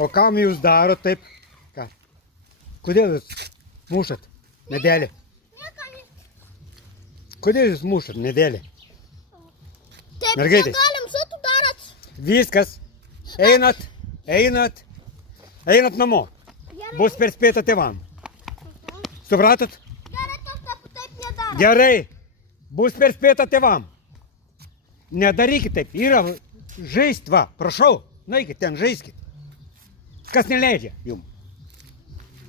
O kam jūs darot taip? Ką? Kodėl jūs mušat? Nedelį. Kodėl jūs mušat? Nedelį. Taip, Mergaitės. negalim, su tu darot. Viskas. Einat. Einat namo. Bus perspėta tėvam. Supratot? Gerai, taip nedaro. Gerai. Bus perspėta tėvam. Nedarykit taip. Yra žaist, va. Prašau. Nueikit ten, žaiskit. Kas neleidžia jums?